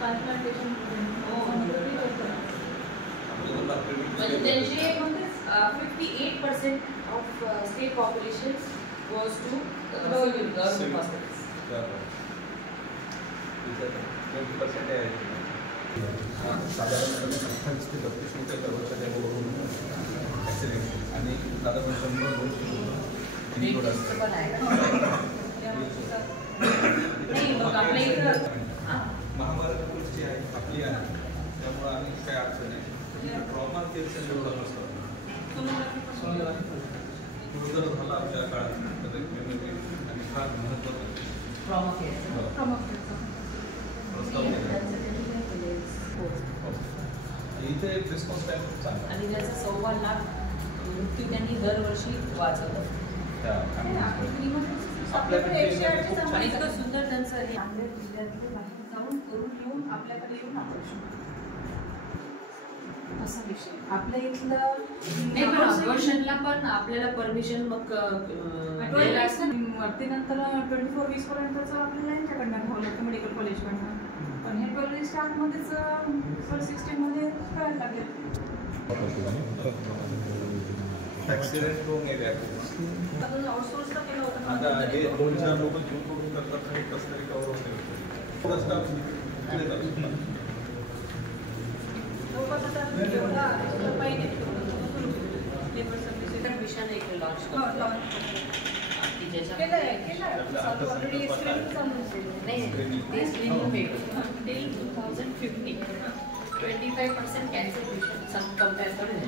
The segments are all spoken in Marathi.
ट्रान्सप्लांटेशन म्हणजे त्यांचे 58% of state population goes to government hospitals. 20% आहे. साधारणपणे 28 ते 32 कोटी कर्मचारी आणि साधारण 100-200 पण आहे नाही मग आपल्या इथं महाभारत जी आहे आपली आहे त्यामुळे आम्ही काय अडचण नाही ट्रॉमा केअर सेंटर एवढं नसतं जर झाला आपल्या काळात तर आणि फार महत्त्वाचं ट्रॉमा केअर इथे रिस्पॉन्स टाईम खूप चांगला आणि त्याचा 1.25 लाख मृत्यू त्यांनी दरवर्षी वाचवलं. आपल्याकडे इतकं सुंदर त्यांचं आपल्या जिल्ह्यातले बाहेर जाऊन करून येऊन आपल्याकडे येऊन ऑपरेशन असा विषय आपल्या इथलं ऑपरेशनला पण आपल्याला परमिशन मग वरती नंतर 24-20 पर्यंतच आपल्याला यांच्याकडनं घ्यावं लागतं मेडिकल कॉलेजकडनं पण हे कॉलेज स्टाफमध्येच सिस्टीममध्ये करायला लागेल. ॲक्सिडेंट होऊन गेले आउटसोर्स तर केलं होतं आता हे 2-4 लोक जीव करून करतात आणि कसं तरी कवर होते मिशन एक launch till 2050 25% cancer patient compare करून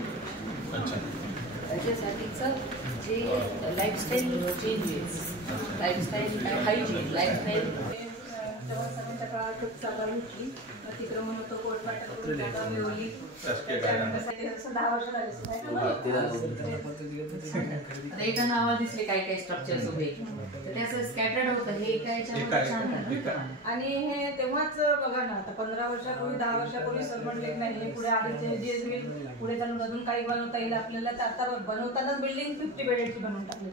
त्याच्यासाठीचं जे lifestyle changes lifestyle hygiene lifestyle तेव्हा काळात खूप चालू होती अतिक्रमण होतं कोर्टपाटा मिळवली 10 वर्ष झाली एका नावावर दिसले काही काही स्ट्रक्चर्स उभे तर त्याचं स्कॅटर्ड होतं हे एकाच्या छान आणि हे तेव्हाच बघा ना आता 15 वर्षापूर्वी 10 वर्षापूर्वी सर्वंट लेट नाही पुढे आधीचे जे पुढे चालून अजून काही बनवता येईल आपल्याला तर आता बनवतानाच बिल्डिंग 50 बेडेडची बनवून टाकली.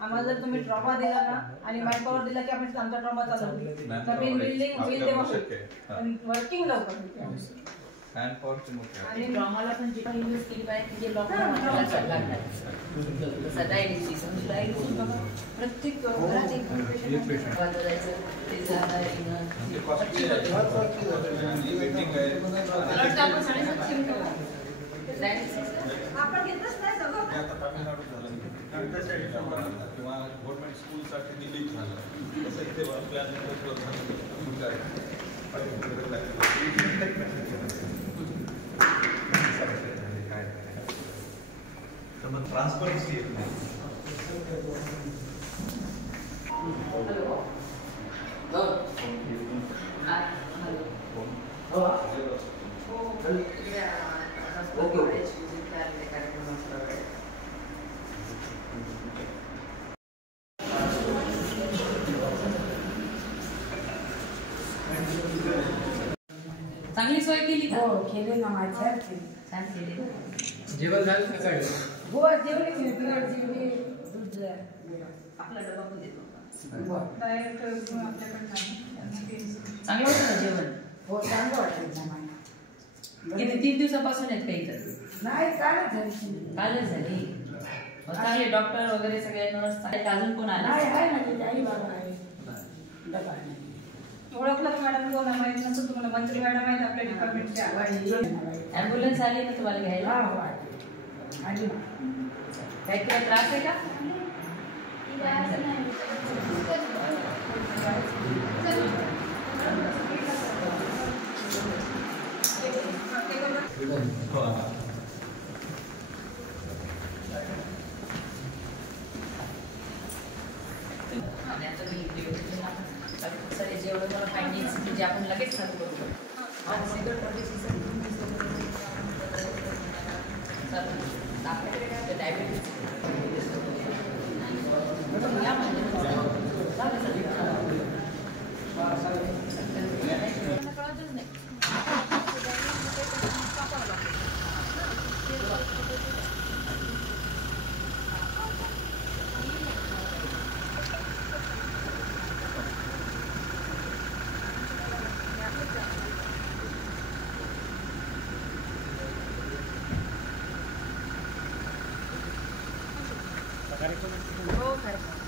आम्हाला जर तुम्ही ट्रॉमा दिला ना आणि मॅनपॉवर दिला की आम्ही आमचा ट्रॉमा चालू नवीन बिल्डिंग होईल तेव्हा वर्किंग लवकर आणि ट्रॉमाला पण जी काही यूज केली पाहिजे जे लॉकडाऊन प्रत्येक घरात एक पेशंट आपण घेतलंच नाही सगळं किंवा गव्हर्नमेंट स्कूलसाठी दिल्लीत झालं तसं इथे मग ट्रान्सपरन्सी येत नाही. चांगली सोय केली का? हो केले ना माझ्या छान केली. जेवण झालं सकाळी? हो जेवण केली आपला डबा पण देतो. डायरेक्ट आपल्याकडे चांगलं होतं ना जेवण? हो चांगलं वाटलं किती 3 दिवसापासून आहेत काही तर नाही कालच झाली. चांगले डॉक्टर वगैरे सगळे नर्स अजून कोण आले? ओळखलं मॅडम कोण माहिती नसतं तुम्हाला मंत्री मॅडम आहेत आपल्या डिपार्टमेंटच्या. ॲम्ब्युलन्स आली ना तुम्हाला घ्यायला? काही त्रास आहे का? सर जेवढं मला फायंडिंग्स म्हणजे आपण लगेच चालू करू आपल्याकडे काय डायबिटीज हो कार्यक्रम